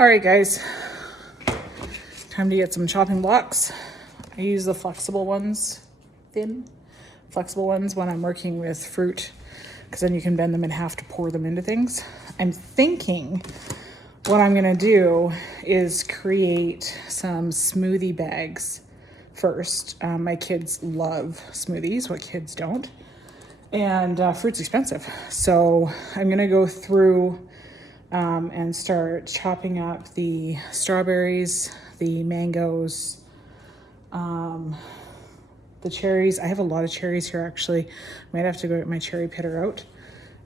All right, guys, time to get some chopping blocks. I use the flexible ones, thin, flexible ones when I'm working with fruit, because then you can bend them in half to pour them into things. I'm thinking what I'm gonna do is create some smoothie bags first. My kids love smoothies, what kids don't? And fruit's expensive. So I'm gonna go through and start chopping up the strawberries, the mangoes, the cherries. I have a lot of cherries here actually. Might have to go get my cherry pitter out.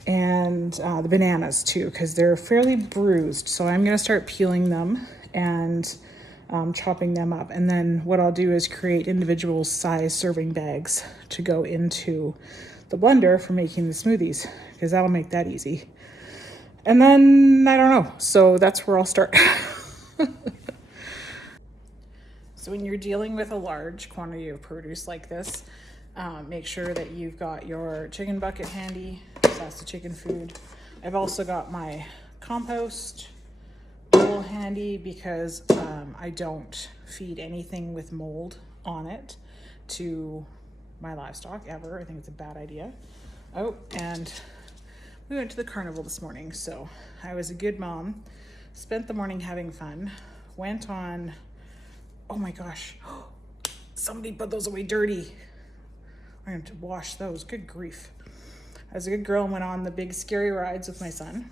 And the bananas too, because they're fairly bruised. So I'm gonna start peeling them and chopping them up. And then what I'll do is create individual size serving bags to go into the blender for making the smoothies, because that'll make that easy. And then, I don't know, so that's where I'll start. So when you're dealing with a large quantity of produce like this, make sure that you've got your chicken bucket handy, because that's the chicken food. I've also got my compost bowl handy, because I don't feed anything with mold on it to my livestock ever. I think it's a bad idea. Oh, and we went to the carnival this morning, so I was a good mom, spent the morning having fun, went on, oh my gosh, somebody put those away dirty. I'm going to wash those, good grief. I was a good girl and went on the big scary rides with my son.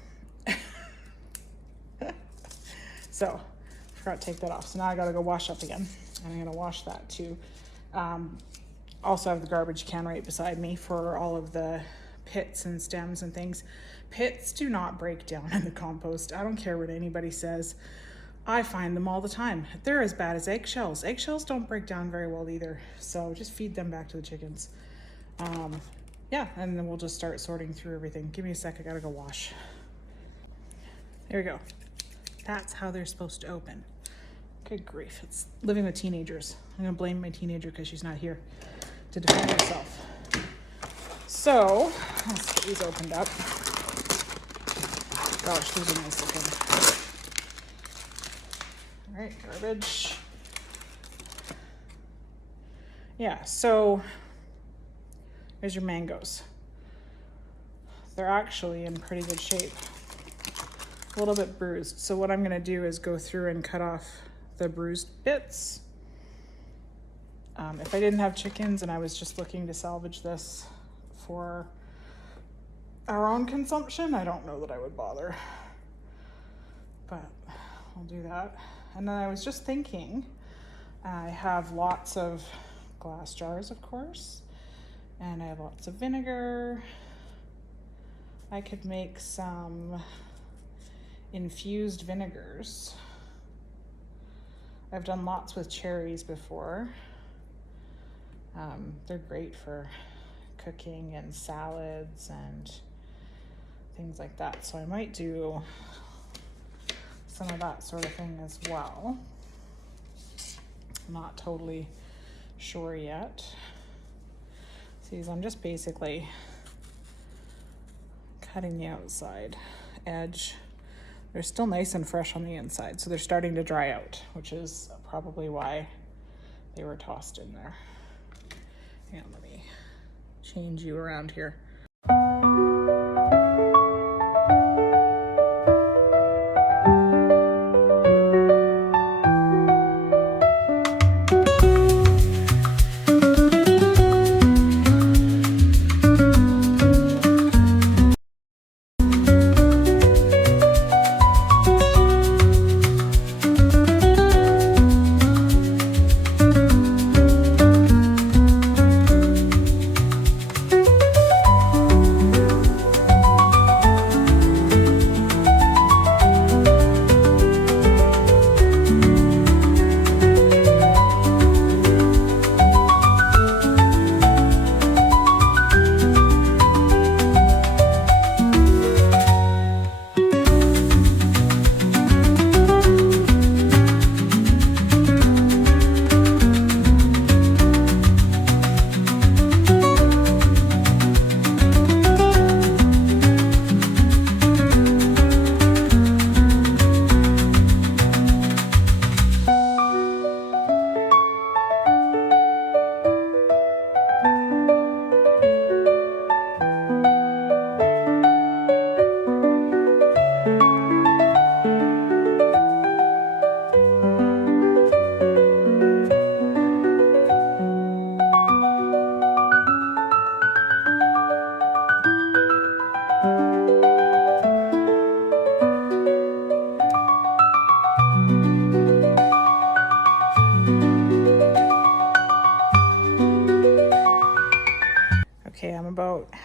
So, forgot to take that off. So now I gotta go wash up again. And I'm gonna wash that too. Also have the garbage can right beside me for all of the pits and stems and things. Pits do not break down in the compost. I don't care what anybody says. I find them all the time. They're as bad as eggshells. Eggshells don't break down very well either. So just feed them back to the chickens. Yeah, and then we'll just start sorting through everything. Give me a sec, I gotta go wash. There we go. That's how they're supposed to open. Good grief, it's living with teenagers. I'm gonna blame my teenager because she's not here to defend herself. So, let's get these opened up. Gosh, these are nice looking. All right, garbage. Yeah, so there's your mangoes. They're actually in pretty good shape. A little bit bruised. So what I'm gonna do is go through and cut off the bruised bits. If I didn't have chickens and I was just looking to salvage this for our own consumption, I don't know that I would bother, but I'll do that. And then I was just thinking, I have lots of glass jars, of course, and I have lots of vinegar. I could make some infused vinegars. I've done lots with cherries before. They're great for cooking and salads and things like that. So I might do some of that sort of thing as well. I'm not totally sure yet. See, I'm just basically cutting the outside edge. They're still nice and fresh on the inside, so they're starting to dry out, which is probably why they were tossed in there. And let me change you around here.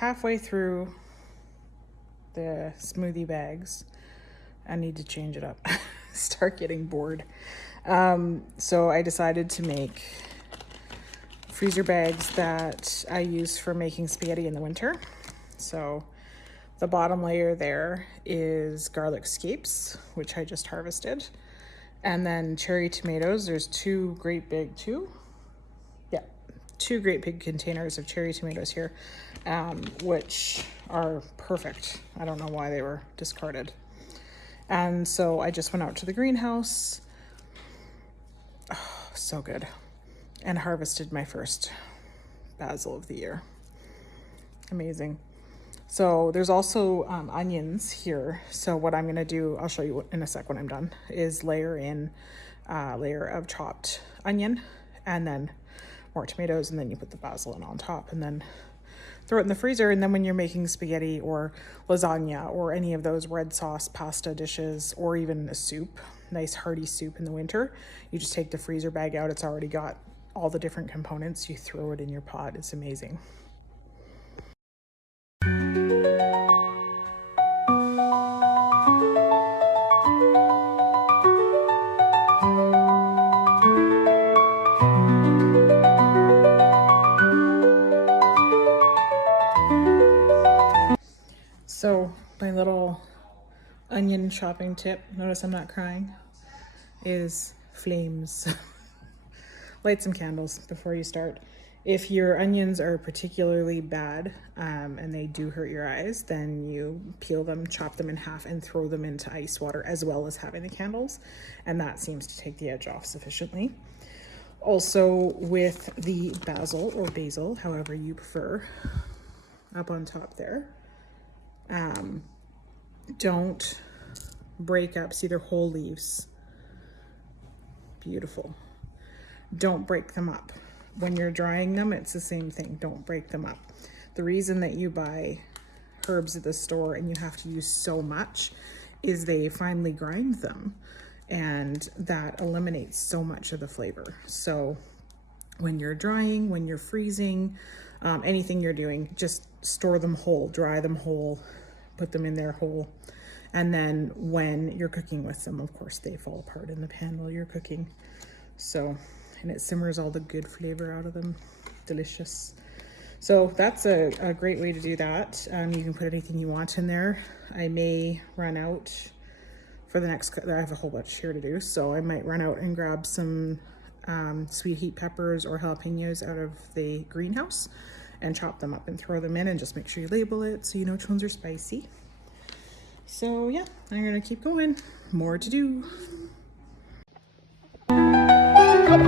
halfway through the smoothie bags. I need to change it up. Start getting bored. So I decided to make freezer bags that I use for making spaghetti in the winter. So the bottom layer there is garlic scapes, which I just harvested. And then cherry tomatoes. There's two great big containers of cherry tomatoes here, which are perfect. I don't know why they were discarded. And so I just went out to the greenhouse. Oh, so good. And harvested my first basil of the year. Amazing. So there's also onions here. So what I'm gonna do, I'll show you in a sec when I'm done, is layer in a layer of chopped onion and then more tomatoes, and then you put the basil in on top and then throw it in the freezer. And then when you're making spaghetti or lasagna or any of those red sauce pasta dishes, or even a soup, nice hearty soup in the winter, you just take the freezer bag out. It's already got all the different components. You throw it in your pot. It's amazing. So my little onion chopping tip, notice I'm not crying, is flames. Light some candles before you start. If your onions are particularly bad and they do hurt your eyes, then you peel them, chop them in half, and throw them into ice water as well as having the candles. And that seems to take the edge off sufficiently. Also with the basil or basil, however you prefer, up on top there, don't break up, see they're whole leaves. Beautiful. Don't break them up. When you're drying them, it's the same thing. Don't break them up. The reason that you buy herbs at the store and you have to use so much is they finely grind them, and that eliminates so much of the flavor. So when you're drying, when you're freezing, anything you're doing, just store them whole, dry them whole, put them in there whole. And then when you're cooking with them, of course, they fall apart in the pan while you're cooking. So, and it simmers all the good flavor out of them. Delicious. So that's a great way to do that. You can put anything you want in there. I may run out for the next, I have a whole bunch here to do. So I might run out and grab some sweet heat peppers or jalapenos out of the greenhouse and chop them up and throw them in, and just make sure you label it so you know which ones are spicy. So yeah, I'm gonna keep going. More to do. Hello.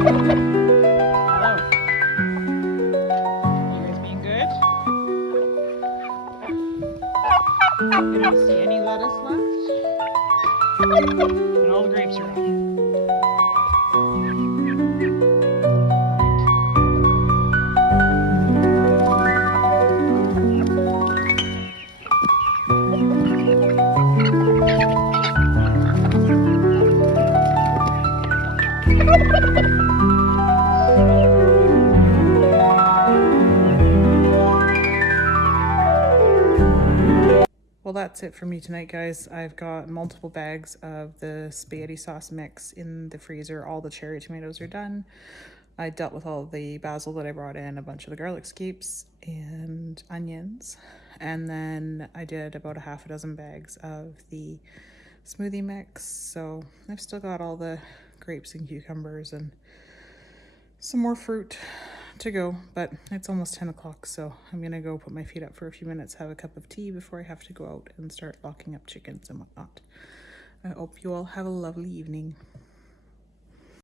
You guys being good? You don't see any lettuce left? And all the grapes are gone. Well, that's it for me tonight, guys. I've got multiple bags of the spaghetti sauce mix in the freezer. All the cherry tomatoes are done. I dealt with all the basil that I brought in, a bunch of the garlic scapes and onions. And then I did about a half a dozen bags of the smoothie mix. So I've still got all the grapes and cucumbers and some more fruit to go, but it's almost 10 o'clock, so I'm gonna go put my feet up for a few minutes, have a cup of tea before I have to go out and start locking up chickens and whatnot. I hope you all have a lovely evening.